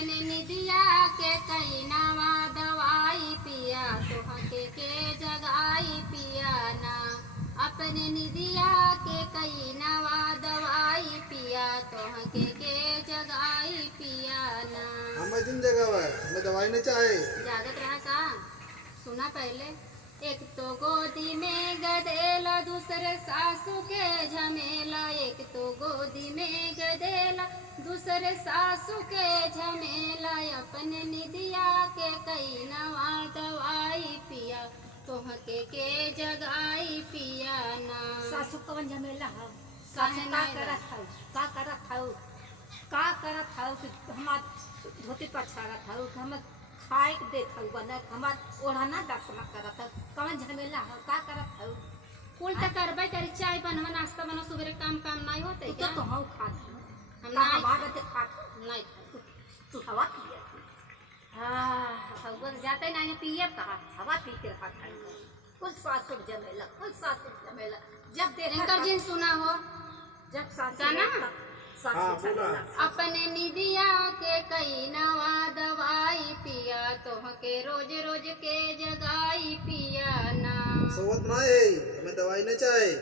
अपने निदिया के कई नवा दवाई पिया तोहके के जगाई पिया ना। अपने निदिया के कई नवा दवाई पिया तोहके के जगाई पिया ना। हमें जिन जगह है हमें दवाई नहीं चाहे। जागत रहा का सुना पहले। एक तो गोदी में गदेला दूसरे सासू के झमेला। एक तो गोदी में गदेला दूसरे सासू के झमेला। अपने निदिया के कई नवा दवाई पिया तोहके के जगाई पिया ना। सासू कवन झमेला है? काहे का नहीं करत हौ? का करत हौ? का करत हौ कि हमार धोती पछाड़त हौ कि हम खाए के देत हौ बना हमार ओढ़ना दसमा करत हौ? कवन झमेला है? का करत हौ? कुल तो करबे करी। चाय बनवा नाश्ता बनवा सुबह काम काम नहीं होते क्या? तो हम खा हम का नहीं हमार ते खा नहीं तू हवा पिए हवा जाते नहीं पिए कहा। हवा पी के रहा था कुल सासू झमेला कुल सासू झमेला। जब देखा एंकर जिन सुना हो जब सासू गाना? सासू हाँ, बोला। झमेला। अपने निदिया के कई नवा दवाई पिया तोहके रोज रोज के जगाई पिया ना। सोवत नहीं हमें दवाई नहीं चाहे।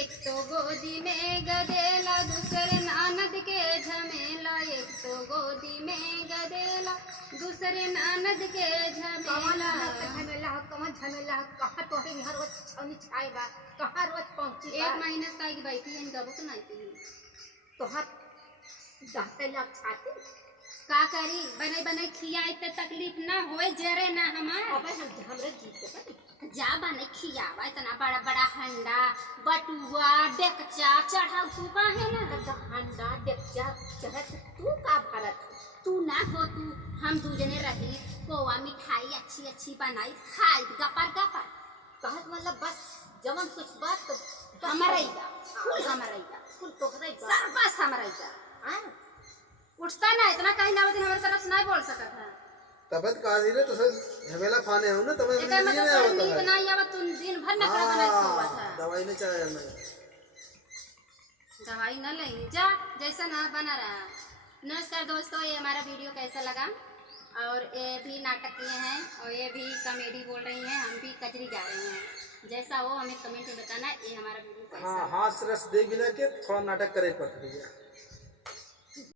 एक तो गोदी में गदेला दूसरे ननद के झमेला। एक तो गोदी में गदेला दूसरे ननद के झमेला। कवन झमेला कहाँ तो है हर रोज छौनी छाए बा कहाँ रोज पहुंची एक महीने से आई बैठी है गबक नहीं पी तो हर दहते लग छाती का करी बने बने खियाई तो तकलीफ ना होए जरे ना हमार। अबे हम हमरे जीत के जा बने खियावा इतना बड़ा बड़ा हंडा बटुआ डेकचा चढ़ा तू काहे ना। हंडा डेकचा चढ़त तू का भारत तू ना हो तू हम दूजने रही कोवा मिठाई अच्छी अच्छी बनाई खाई गपर गपर कहत मतलब बस जमन कुछ बात तो हमरैया फूल हमरैया कुल तोहरे सर्वस हमरैया हां उठता ना इतना कहीं ना दिन हमारे तरफ से नहीं बोल सकत है। तबत काजी ने तो सर झमेला खाने हो ना तबे एकर नहीं मतलब होता नींद है। नहीं आवा तू दिन भर में खड़ा बना सोवत है। दवाई नहीं चाहे हमें। दवाई न ले जा जैसा ना बना रहा। नमस्कार दोस्तों, ये हमारा वीडियो कैसा लगा और ये भी नाटक किए हैं और ये भी कॉमेडी बोल रही हैं, हम भी कजरी गा रहे हैं। जैसा हो हमें कमेंट में बताना। ये हमारा वीडियो कैसा हाँ हाथ रस दे बिना के थोड़ा नाटक करे पड़ रही है।